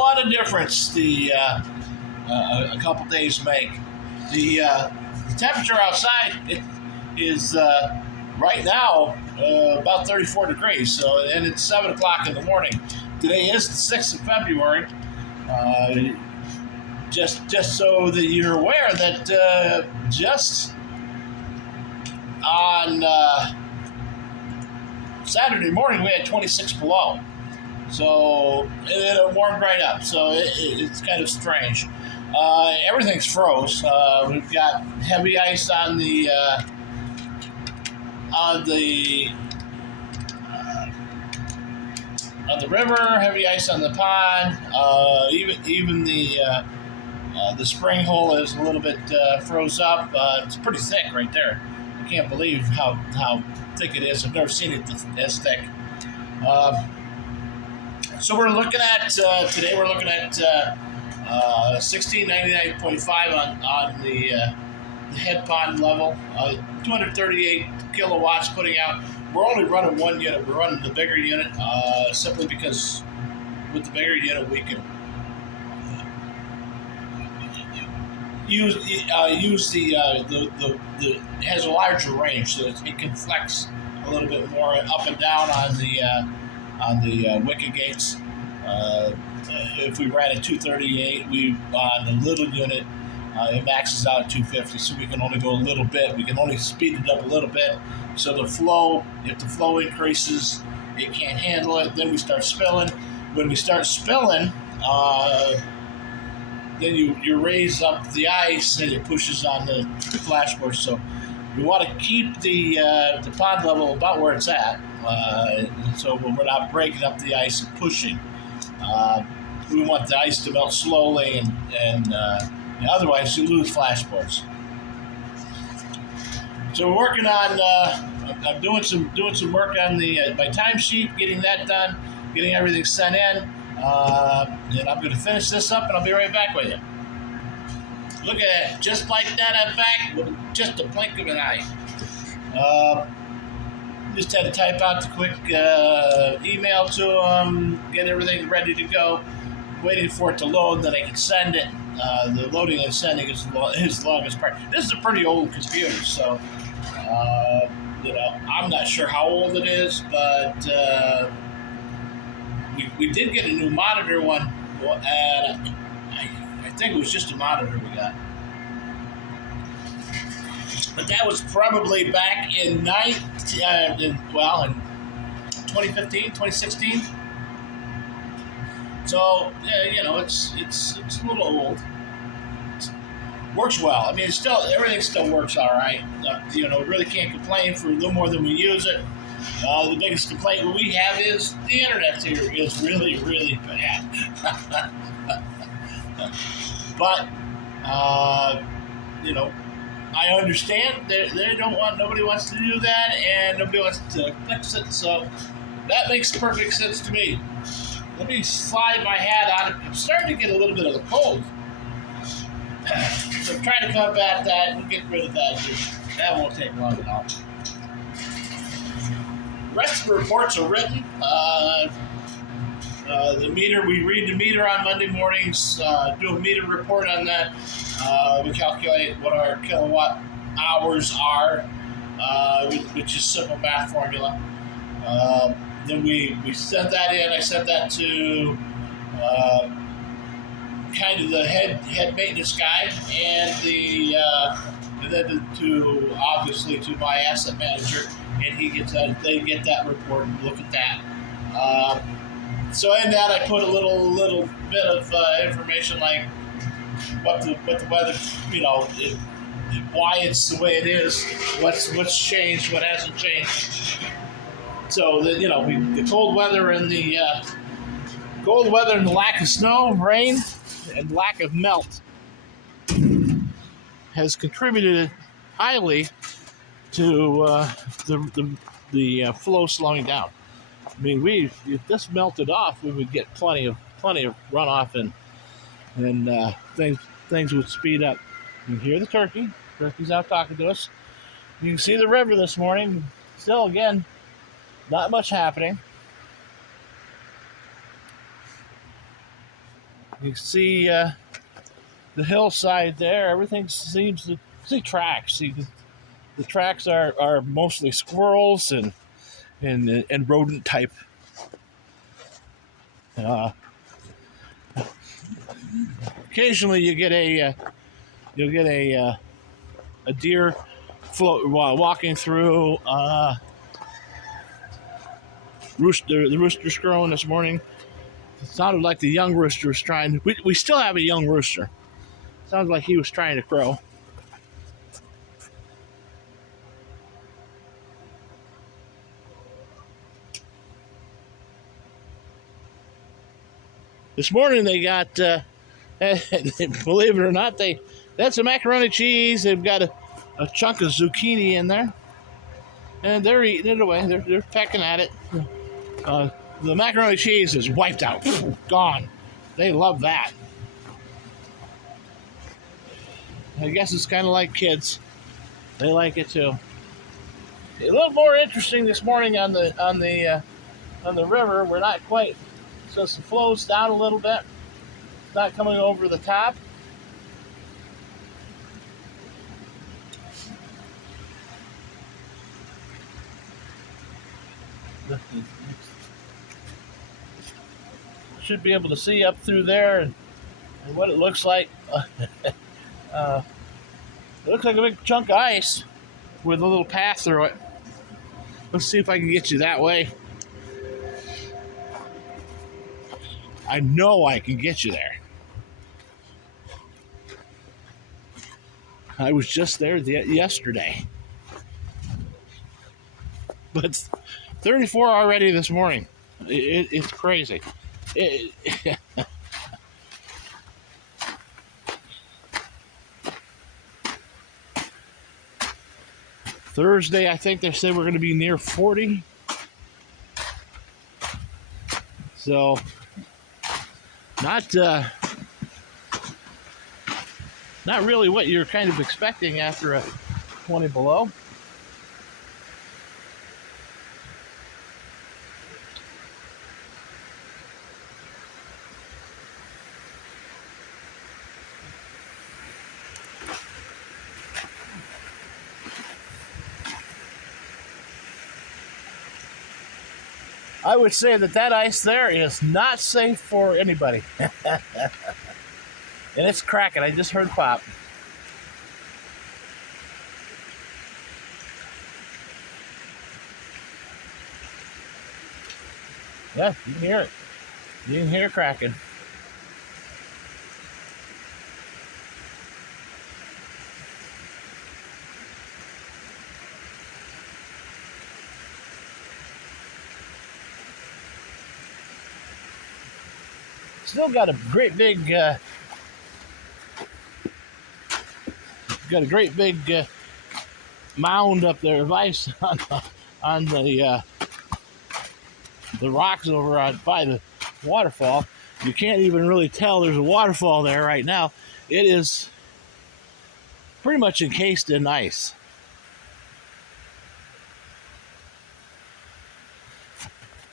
what a difference a couple days make. The temperature outside is right now about 34 degrees. So, and it's 7 o'clock in the morning. Today is the 6th of February. Just so that you're aware that just on Saturday morning we had 26 below. So it warmed right up. So it's kind of strange. Everything's froze. We've got heavy ice on the river, heavy ice on the pond. Even the spring hole is a little bit froze up. It's pretty thick right there. I can't believe how thick it is. I've never seen it this thick. So we're looking at today. We're looking at 1699.5 on the head pond level. 238 kilowatts putting out. We're only running one unit. We're running the bigger unit simply because with the bigger unit we can use the it has a larger range, so it can flex a little bit more up and down on the wicket gates. If we ran at 238, on the little unit it maxes out at 250, so we can only go a little bit. We can only speed it up a little bit. So the flow, if the flow increases, it can't handle it. Then we start spilling. When we start spilling, then you raise up the ice and it pushes on the flashboard. So we want to keep the pond level about where it's at. So when we're not breaking up the ice and pushing, we want the ice to melt slowly, and otherwise you lose flashboards. So we're working on. I'm doing some work on my timesheet, getting that done, getting everything sent in, and I'm going to finish this up, and I'll be right back with you. Look at it, just like that, I'm back with just a blink of an eye. Just had to type out the quick email to them, get everything ready to go. Waiting for it to load, then I can send it. The loading and sending is the longest part. This is a pretty old computer, so I'm not sure how old it is, but we did get a new monitor one, and I think it was just a monitor we got. But that was probably back in 2015, 2016. So it's a little old. Works well. I mean, everything still works all right. Really can't complain for a little more than we use it. The biggest complaint we have is the internet here is really, really bad. But I understand nobody wants to do that, and nobody wants to fix it. So that makes perfect sense to me. Let me slide my hat on. I'm starting to get a little bit of the cold. So I'm trying to combat that and get rid of that. That won't take long at all. The rest of the reports are written. The meter, we read the meter on Monday mornings, do a meter report on that. We calculate what our kilowatt hours are, which is simple math formula. Then we sent that in. I sent that to kind of the head maintenance guy, and then to obviously to my asset manager, and he gets that. They get that report and look at that. So in that, I put a little bit of information like what the weather, why it's the way it is, what's changed, what hasn't changed. So that the cold weather and the lack of snow, rain, and lack of melt has contributed highly to the flow slowing down. I mean, if this melted off, we would get plenty of runoff, and things would speed up. You can hear the turkey. Turkey's out talking to us. You can see the river this morning. Still, again, not much happening. You see the hillside there. Everything seems to see tracks. The tracks are mostly squirrels and rodent type. Uh, Occasionally, you'll get a deer walking through. The rooster's crowing this morning. It sounded like the young rooster was trying. We still have a young rooster. Sounds like he was trying to crow. This morning they got, believe it or not, that's some macaroni cheese. They've got a chunk of zucchini in there, and they're eating it away. They're pecking at it. The macaroni cheese is wiped out, gone. They love that. I guess it's kind of like kids. They like it too. A little more interesting this morning on the river. We're not quite, since the flow's down a little bit. It's not coming over the top. Should be able to see up through there and what it looks like. It looks like a big chunk of ice with a little path through it. Let's see if I can get you that way. I know I can get you there. I was just there yesterday. But 34 already this morning. It's crazy. Thursday, I think they said we're going to be near 40. So, not really what you're kind of expecting after a 20 below. I would say that ice there is not safe for anybody. And it's cracking. I just heard pop. Yeah, you can hear it. You can hear it cracking. Still got a great big, mound up there of ice on the rocks over by the waterfall. You can't even really tell there's a waterfall there right now. It is pretty much encased in ice.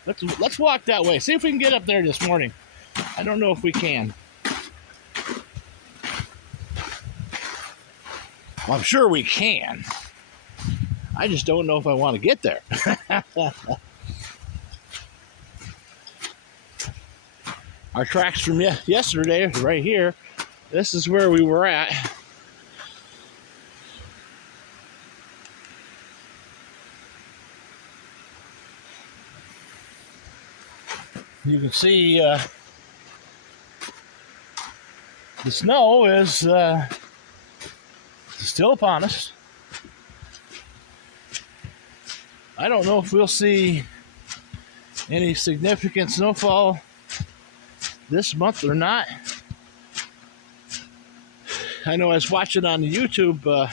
Let's walk that way. See if we can get up there this morning. I don't know if we can. Well, I'm sure we can. I just don't know if I want to get there. Our tracks from yesterday right here. This is where we were at. You can see the snow is still upon us. I don't know if we'll see any significant snowfall this month or not. I know I was watching on YouTube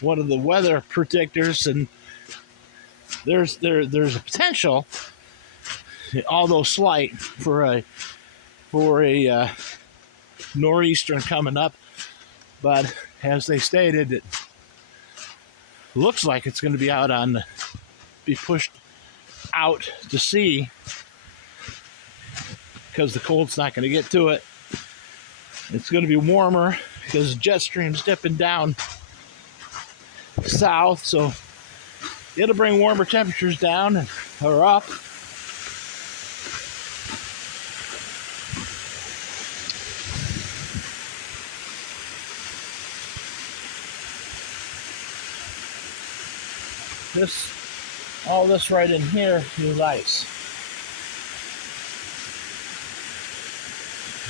one of the weather predictors, and there's a potential, although slight, for a nor'easter coming up, but as they stated, it looks like it's going to be pushed out to sea because the cold's not going to get to it. It's going to be warmer because the jet stream's dipping down south, so it'll bring warmer temperatures down or up. All this right in here is ice.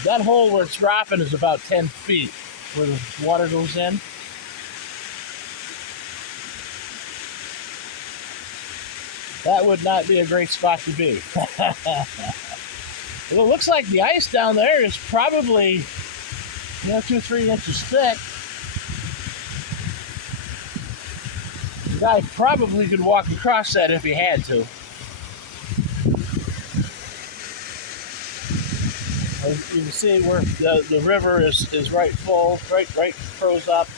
That hole where it's dropping is about 10 feet where the water goes in. That would not be a great spot to be. Well, it looks like the ice down there is probably 2-3 inches thick. The guy probably could walk across that if he had to. As you can see where the river is right full, right froze up.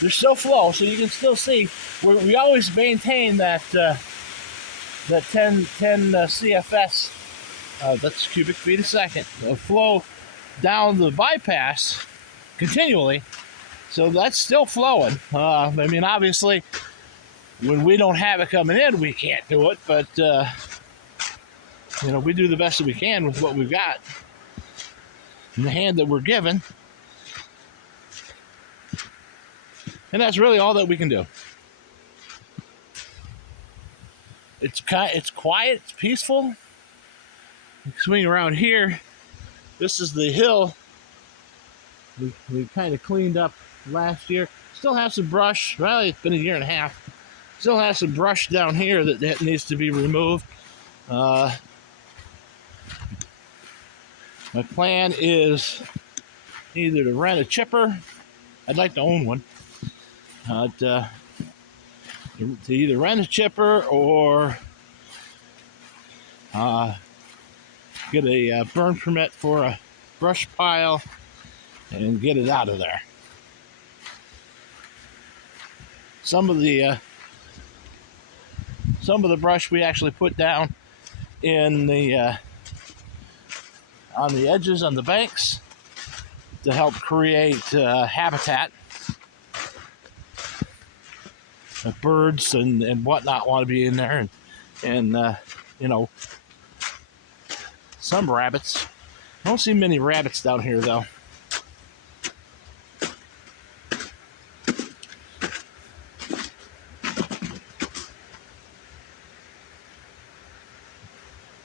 There's still flow, so you can still see. We always maintain that 10 CFS, that's cubic feet a second, of flow down the bypass continually. So that's still flowing. I mean, obviously, when we don't have it coming in, we can't do it. But we do the best that we can with what we've got in the hand that we're given. And that's really all that we can do. It's quiet, it's peaceful. Swing around here. This is the hill we kind of cleaned up last year. Still have some brush. Well, it's been a year and a half. Still have some brush down here that needs to be removed. My plan is either to rent a chipper. I'd like to own one. To either rent a chipper or get a burn permit for a brush pile and get it out of there. Some of the brush we actually put down in the on the edges, on the banks, to help create habitat. Birds and whatnot want to be in there, and some rabbits. I don't see many rabbits down here though.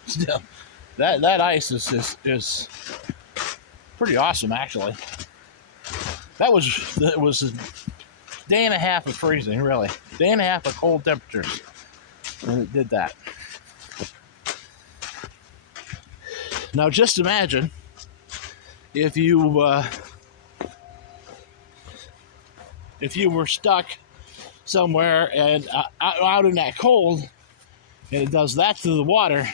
Still, that ice is pretty awesome actually. That was a day and a half of freezing, really. Day and a half of cold temperatures, and it did that. Now, just imagine if you were stuck somewhere and out in that cold, and it does that to the water,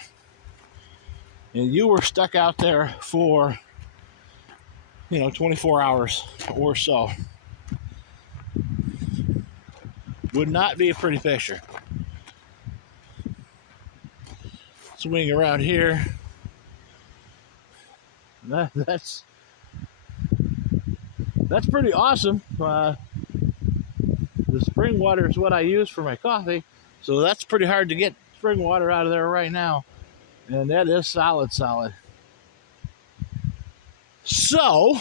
and you were stuck out there for 24 hours or so. Would not be a pretty picture. Swing around here. That's pretty awesome. The spring water is what I use for my coffee, so that's pretty hard to get spring water out of there right now, and that is solid. So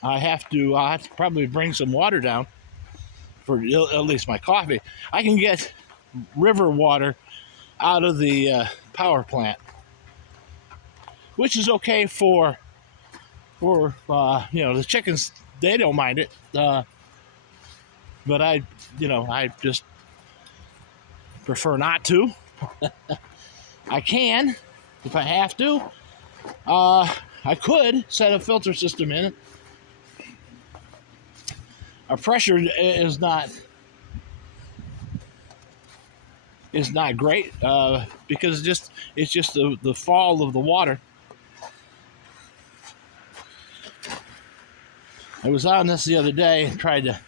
I have to probably bring some water down for at least my coffee. I can get river water out of the power plant, which is okay for the chickens. They don't mind it, but I just prefer not to. I can, if I have to. I could set a filter system in it. Our pressure is not great because it's just the fall of the water. I was on this the other day and tried to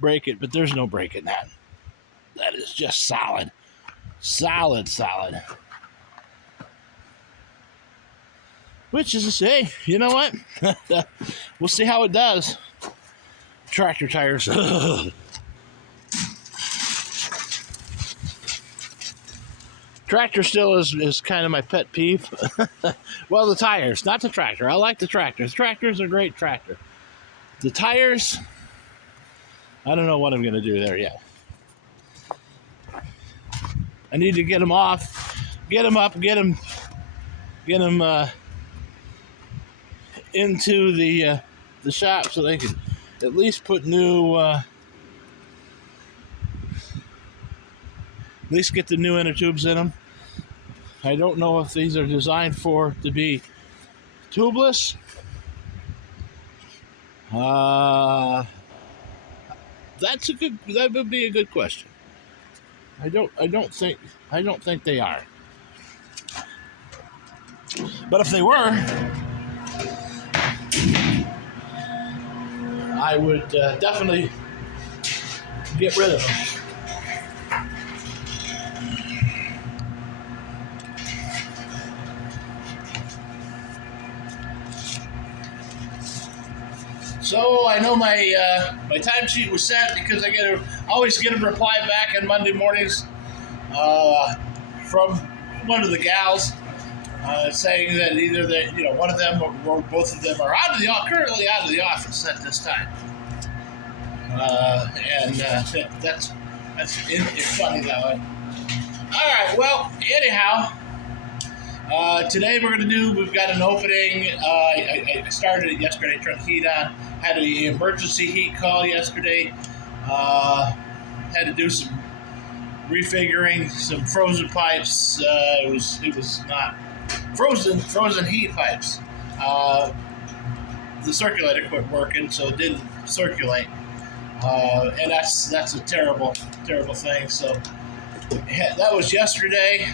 break it, but there's no breaking that. That is just solid. Solid. Which is to say, you know what? We'll see how it does. Tractor tires. Tractor still is kind of my pet peeve. Well, the tires, not the tractor. I like the tractor. The tractor's a great tractor. The tires, I don't know what I'm going to do there yet. I need to get them off, get them up, get them into the shop so they can at least put new, at least get the new inner tubes in them. I don't know if these are designed to be tubeless. That would be a good question. I don't think they are. But if they were, I would definitely get rid of them. So I know my timesheet was set because I always get a reply back on Monday mornings from one of the gals saying that either one of them or both of them are currently out of the office at this time, and that's it's funny that way. All right, well, anyhow. Today we've got an opening. I started it yesterday, turned the heat on. Had an emergency heat call yesterday. Had to do some refiguring, some frozen pipes. It was not frozen heat pipes. The circulator quit working, so it didn't circulate. And that's a terrible thing. So that was yesterday.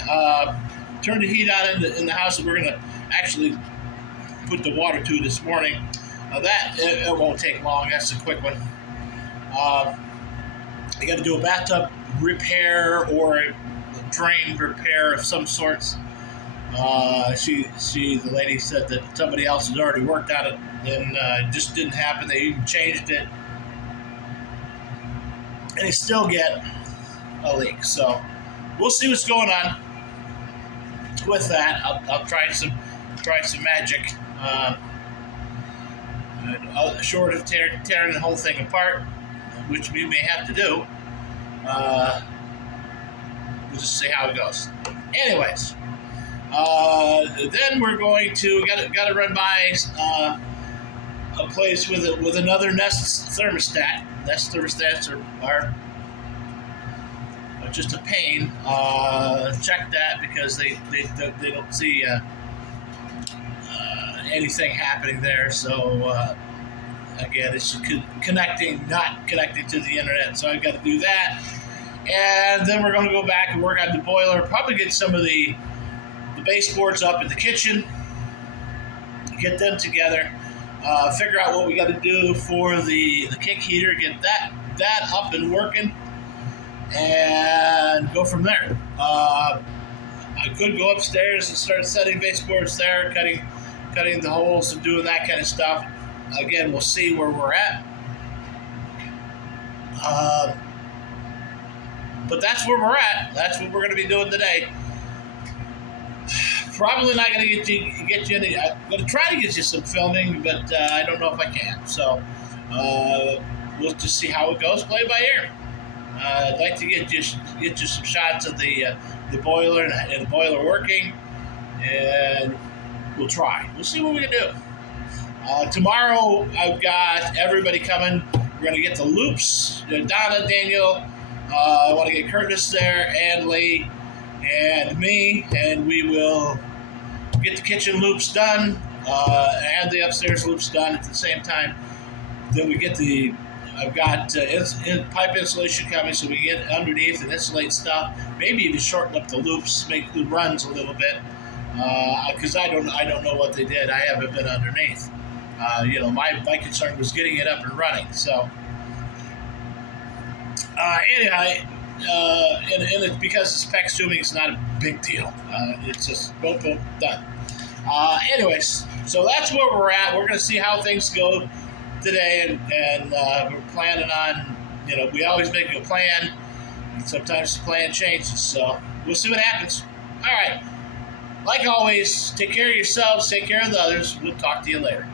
Turned the heat on in the house that we're going to actually put the water to this morning. It won't take long. That's a quick one. I got to do a bathtub repair or a drain repair of some sorts. The lady said that somebody else has already worked on it and it just didn't happen. They even changed it. And they still get a leak. So we'll see what's going on. With that, I'll try some magic, short of tearing the whole thing apart, which we may have to do. We'll just see how it goes. Anyways, then we're going to got to run by a place with another Nest thermostat. Nest thermostats are just a pain. Check that because they don't see anything happening there. So again, it's not connecting to the internet. So I've got to do that, and then we're going to go back and work on the boiler. Probably get some of the baseboards up in the kitchen, get them together. Figure out what we got to do for the kick heater. Get that up and working. And go from there. I could go upstairs and start setting baseboards there, cutting the holes and doing that kind of stuff. Again, we'll see where we're at. But that's where we're at. That's what we're going to be doing today. Probably not going to get you any. I'm going to try to get you some filming, but I don't know if I can. So we'll just see how it goes, play by ear. I'd like to get you some shots of the boiler and the boiler working, and we'll try. We'll see what we can do. Tomorrow, I've got everybody coming. We're going to get the loops. Donna, Daniel, I want to get Curtis there, and Lee, and me, and we will get the kitchen loops done and the upstairs loops done at the same time. Then we get I've got pipe insulation coming, so we get underneath and insulate stuff. Maybe even shorten up the loops, make the runs a little bit, because I don't know what they did. I haven't been underneath. My concern was getting it up and running. So anyway, and it's because the spec tubing is not a big deal. It's just boom, boom, done. Anyways, so that's where we're at. We're going to see how things go today, and we're planning on, we always make a plan, and sometimes the plan changes. So we'll see what happens. All right. Like always, take care of yourselves, take care of the others. We'll talk to you later.